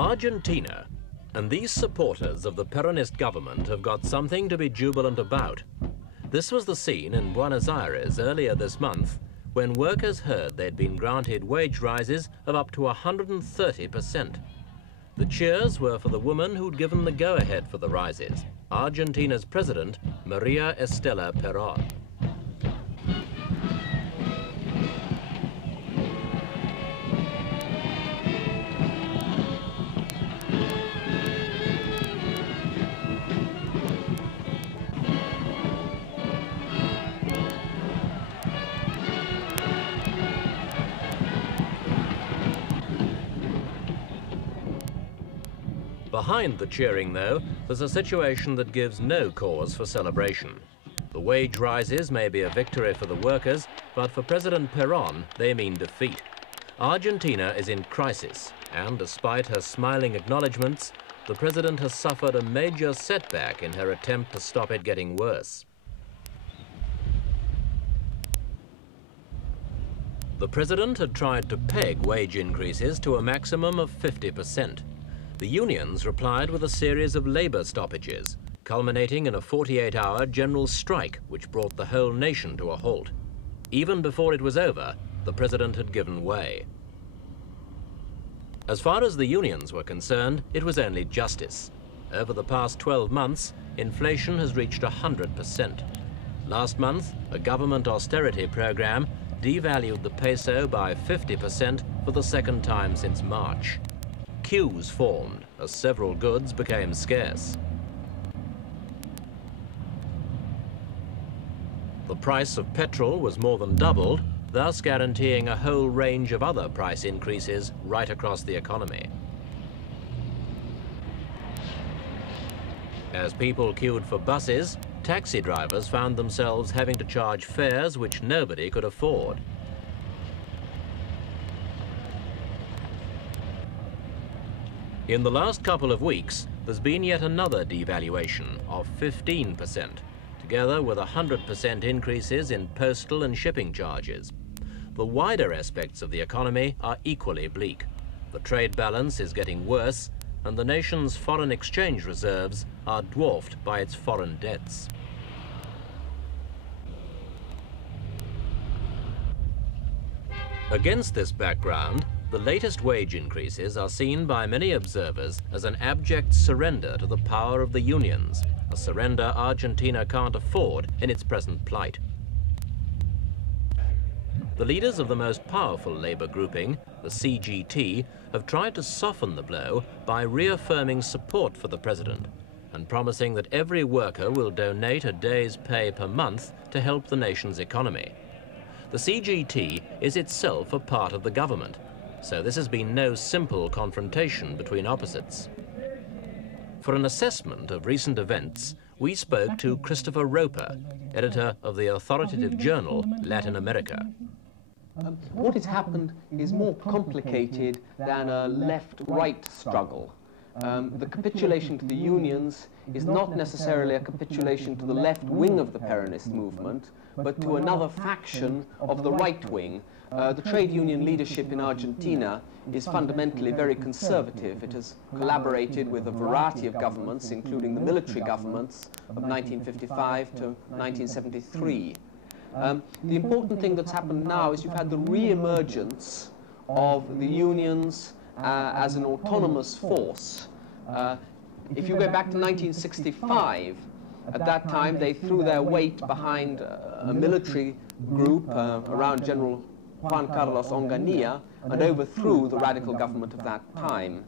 Argentina, and these supporters of the Peronist government have got something to be jubilant about. This was the scene in Buenos Aires earlier this month when workers heard they'd been granted wage rises of up to 130%. The cheers were for the woman who'd given the go-ahead for the rises, Argentina's president, Maria Estela Peron. Behind the cheering, though, there's a situation that gives no cause for celebration. The wage rises may be a victory for the workers, but for President Peron, they mean defeat. Argentina is in crisis, and despite her smiling acknowledgements, the president has suffered a major setback in her attempt to stop it getting worse. The president had tried to peg wage increases to a maximum of 50%. The unions replied with a series of labor stoppages, culminating in a 48-hour general strike which brought the whole nation to a halt. Even before it was over, the president had given way. As far as the unions were concerned, it was only justice. Over the past 12 months, inflation has reached 100%. Last month, a government austerity program devalued the peso by 50% for the second time since March. Queues formed as several goods became scarce. The price of petrol was more than doubled, thus guaranteeing a whole range of other price increases right across the economy. As people queued for buses, taxi drivers found themselves having to charge fares which nobody could afford. In the last couple of weeks, there's been yet another devaluation of 15%, together with 100% increases in postal and shipping charges. The wider aspects of the economy are equally bleak. The trade balance is getting worse, and the nation's foreign exchange reserves are dwarfed by its foreign debts. Against this background, the latest wage increases are seen by many observers as an abject surrender to the power of the unions, a surrender Argentina can't afford in its present plight. The leaders of the most powerful labor grouping, the CGT, have tried to soften the blow by reaffirming support for the president and promising that every worker will donate a day's pay per month to help the nation's economy. The CGT is itself a part of the government, so this has been no simple confrontation between opposites. For an assessment of recent events, we spoke to Christopher Roper, editor of the authoritative journal Latin America. What has happened is more complicated than a left-right struggle. The capitulation to the unions is not necessarily a capitulation to the left wing of the Peronist movement, but to another faction of the right wing. The trade union leadership in Argentina is fundamentally very conservative. It has collaborated with a variety of governments, including the military governments of 1955 to 1973. The important thing that's happened now is you've had the re-emergence of the unions as an autonomous force. If you go back to 1965, at that time they threw their weight behind a military group around General Juan Carlos Onganía and overthrew the radical government of that time.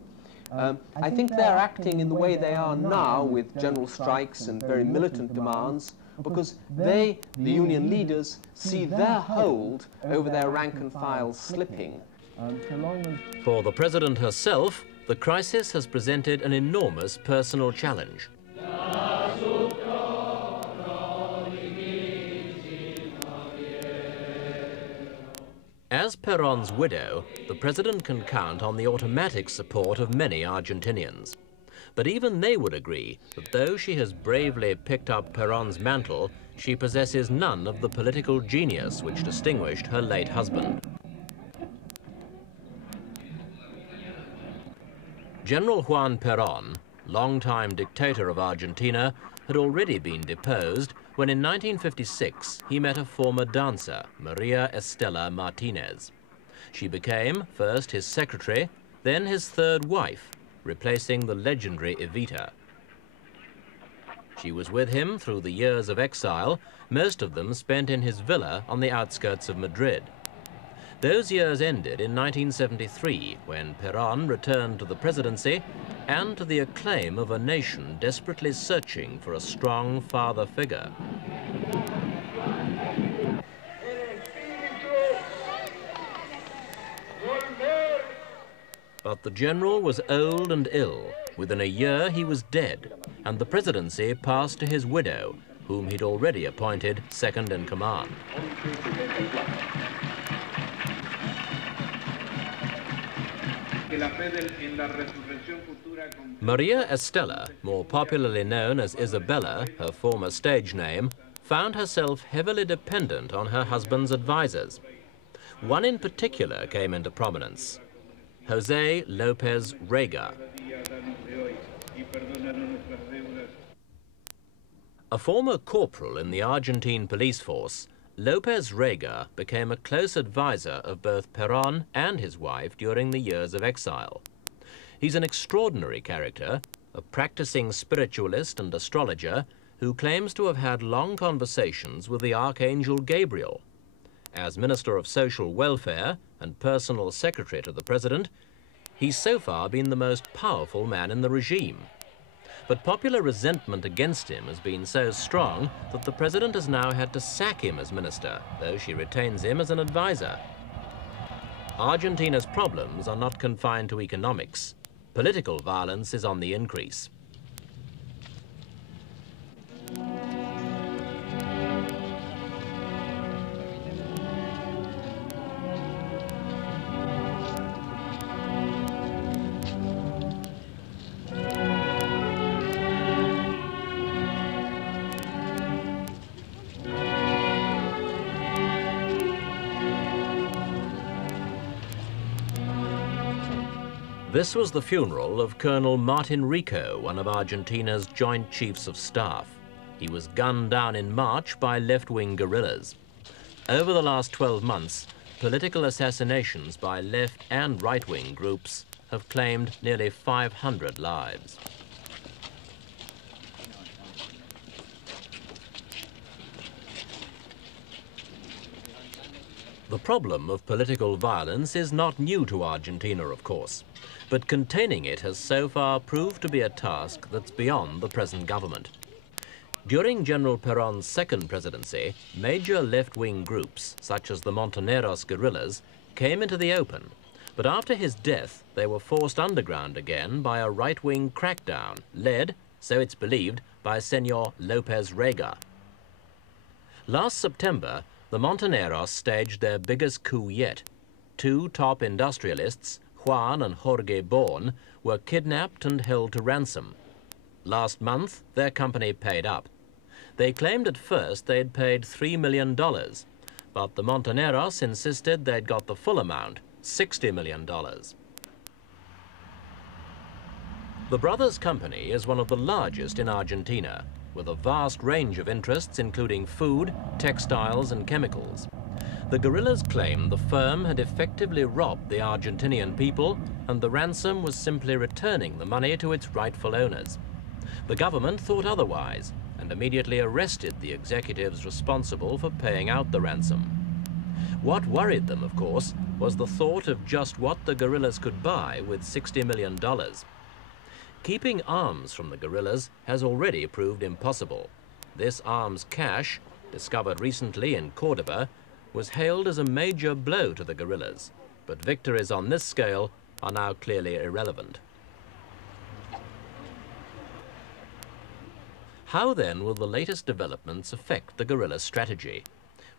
I think they're acting in the way they are now with general strikes and very militant demands because they, the union leaders, see their hold over their rank and file slipping. For the president herself, the crisis has presented an enormous personal challenge. As Peron's widow, the president can count on the automatic support of many Argentinians. But even they would agree that though she has bravely picked up Peron's mantle, she possesses none of the political genius which distinguished her late husband. General Juan Peron, longtime dictator of Argentina, had already been deposed when in 1956 he met a former dancer, Maria Estela Martinez. She became first his secretary, then his third wife, replacing the legendary Evita. She was with him through the years of exile, most of them spent in his villa on the outskirts of Madrid. Those years ended in 1973, when Peron returned to the presidency and to the acclaim of a nation desperately searching for a strong father figure. But the general was old and ill. Within a year he was dead, and the presidency passed to his widow, whom he'd already appointed second in command. Maria Estela, more popularly known as Isabella, her former stage name, found herself heavily dependent on her husband's advisors. One in particular came into prominence, José López Rega. A former corporal in the Argentine police force, López Rega became a close advisor of both Peron and his wife during the years of exile. He's an extraordinary character, a practicing spiritualist and astrologer who claims to have had long conversations with the Archangel Gabriel. As Minister of Social Welfare and personal secretary to the president, he's so far been the most powerful man in the regime. But popular resentment against him has been so strong that the president has now had to sack him as minister, though she retains him as an advisor. Argentina's problems are not confined to economics. Political violence is on the increase. This was the funeral of Colonel Martin Rico, one of Argentina's Joint Chiefs of Staff. He was gunned down in March by left-wing guerrillas. Over the last 12 months, political assassinations by left and right-wing groups have claimed nearly 500 lives. The problem of political violence is not new to Argentina, of course, but containing it has so far proved to be a task that's beyond the present government. During General Peron's second presidency, major left-wing groups, such as the Montoneros guerrillas, came into the open, but after his death, they were forced underground again by a right-wing crackdown, led, so it's believed, by Senor López Rega. Last September, the Montoneros staged their biggest coup yet. Two top industrialists, Juan and Jorge Born, were kidnapped and held to ransom. Last month, their company paid up. They claimed at first they'd paid $3 million, but the Montoneros insisted they'd got the full amount, $60 million. The brothers' company is one of the largest in Argentina, with a vast range of interests including food, textiles and chemicals. The guerrillas claim the firm had effectively robbed the Argentinian people and the ransom was simply returning the money to its rightful owners. The government thought otherwise and immediately arrested the executives responsible for paying out the ransom. What worried them, of course, was the thought of just what the guerrillas could buy with $60 million. Keeping arms from the guerrillas has already proved impossible. This arms cache, discovered recently in Cordoba, was hailed as a major blow to the guerrillas, but victories on this scale are now clearly irrelevant. How then will the latest developments affect the guerrilla strategy?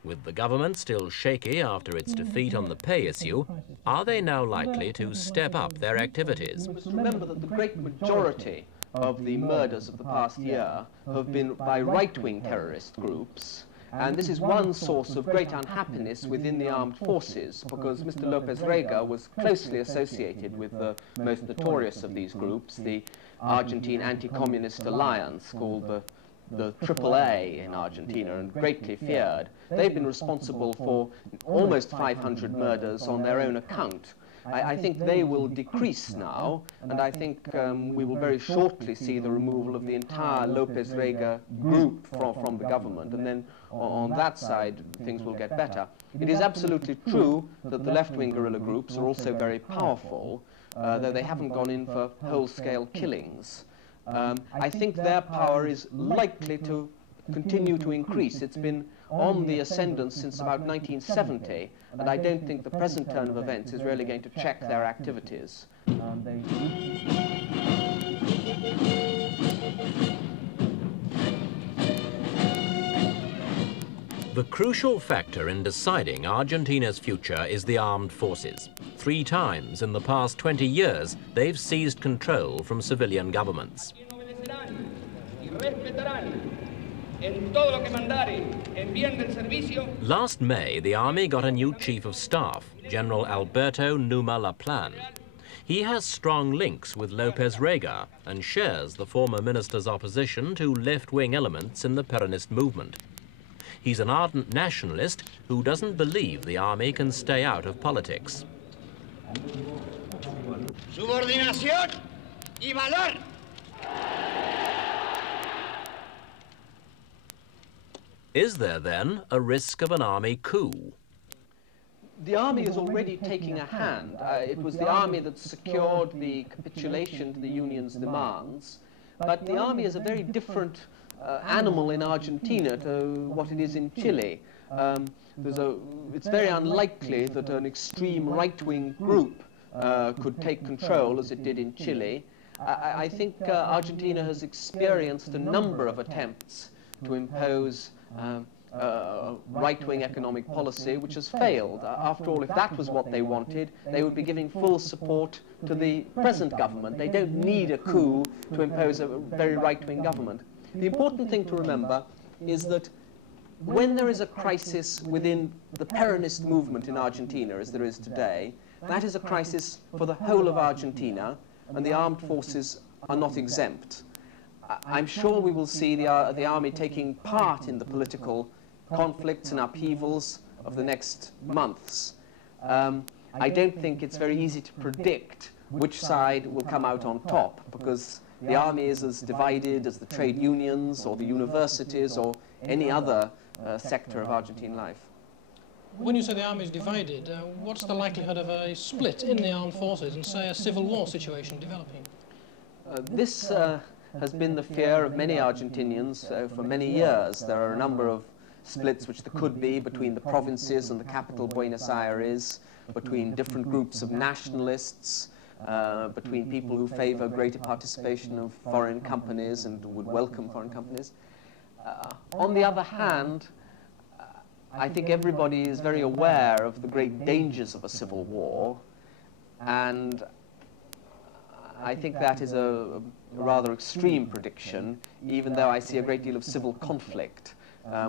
With the government still shaky after its defeat on the pay issue, are they now likely to step up their activities? We must remember that the great majority of the murders of the past year have been by right-wing terrorist groups, And this is one source of great unhappiness within the armed forces, because Mr. Lopez Rega was closely associated with the most notorious of these groups, the Argentine Anti-Communist Alliance, called the AAA in Argentina, and greatly feared. They've been responsible for almost 500 murders on their own account. I think they will decrease now, and I think we will very shortly see the removal of the entire Lopez Rega group from the government, and then on that side things will get better. It is absolutely true that the left-wing guerrilla groups are also very powerful, though they haven't gone in for whole-scale killings. I think their power is likely to continue to increase. It's been on the ascendant since about 1970, and I don't think the present turn of events is really going to check their activities. The crucial factor in deciding Argentina's future is the armed forces. 3 times in the past 20 years, they've seized control from civilian governments. Last May, the army got a new chief of staff, General Alberto Numa Laplan. He has strong links with Lopez Rega and shares the former minister's opposition to left-wing elements in the Peronist movement. He's an ardent nationalist who doesn't believe the army can stay out of politics. Subordinación y valor. Is there then a risk of an army coup? The army is already taking a hand. It was the army that secured the capitulation to the union's demands, but the army is a very different animal in Argentina to what it is in Chile. It's very unlikely that an extreme right-wing group could take control as it did in Chile. I think Argentina has experienced a number of attempts to impose right-wing economic policy which has failed. After all, if that was what they wanted, they would be giving full support to the present government. They don't need a coup to impose a very right-wing government. The important thing to remember is that when there is a crisis within the Peronist movement in Argentina, as there is today, that is a crisis for the whole of Argentina, and the armed forces are not exempt. I'm sure we will see the army taking part in the political conflicts and upheavals of the next months. I don't think it's very easy to predict which side will come out on top, because the army is as divided as the trade unions or the universities or any other sector of Argentine life. When you say the army is divided, what's the likelihood of a split in the armed forces and, say, a civil war situation developing? This has been the fear of many Argentinians for many years. There are a number of splits which there could be between the provinces and the capital, Buenos Aires, between different groups of nationalists, between people who favor greater participation of foreign companies and would welcome foreign companies. On the other hand, I think everybody is very aware of the great dangers of a civil war, and I think that is a rather extreme prediction, even though I see a great deal of civil conflict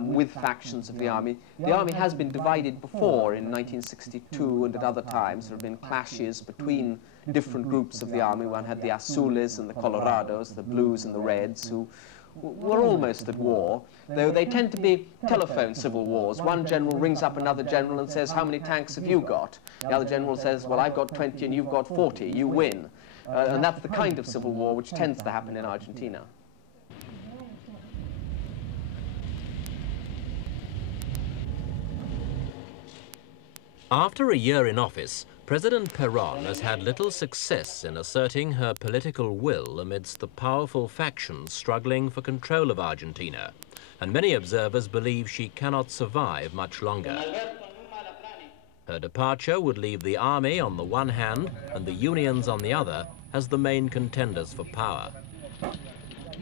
with factions of the army. The army has been divided before in 1962 and at other times. There have been clashes between different groups of the army. One had the Azules and the Colorados, the Blues and the Reds, who were almost at war, though they tend to be telephone civil wars. One general rings up another general and says, "How many tanks have you got?" The other general says, "Well, I've got 20 and you've got 40, you win." And that's the kind of civil war which tends to happen in Argentina. After a year in office, President Peron has had little success in asserting her political will amidst the powerful factions struggling for control of Argentina, and many observers believe she cannot survive much longer. Her departure would leave the army on the one hand and the unions on the other as the main contenders for power.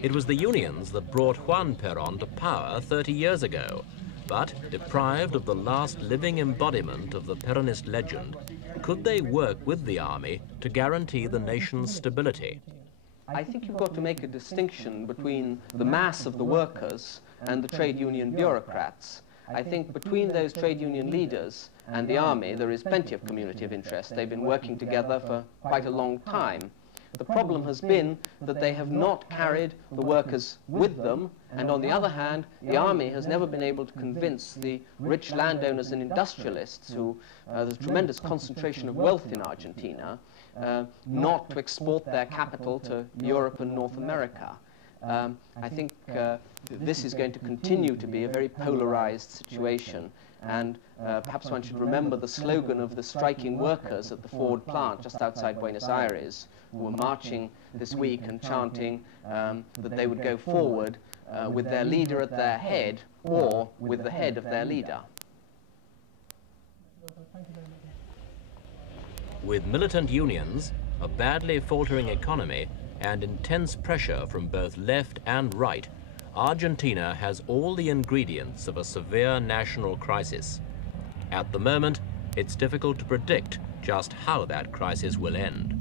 It was the unions that brought Juan Peron to power 30 years ago, but deprived of the last living embodiment of the Peronist legend, could they work with the army to guarantee the nation's stability? I think you've got to make a distinction between the mass of the workers and the trade union bureaucrats. I think between those trade union leaders and the army, there is plenty of community of interest. They've been working together for quite a long time. The problem has been that they have not carried the workers with them, and on the other hand, the army has never been able to convince the rich landowners and industrialists who, there's a tremendous concentration of wealth in Argentina, not to export their capital to Europe and North America. I think this is going to continue to be a very polarized situation, and perhaps one should remember the slogan of the striking workers at the Ford plant just outside Buenos Aires, who were marching this week and chanting that they would go forward with their leader at their head or with the head of their leader. With militant unions, a badly faltering economy, and intense pressure from both left and right, Argentina has all the ingredients of a severe national crisis. At the moment, it's difficult to predict just how that crisis will end.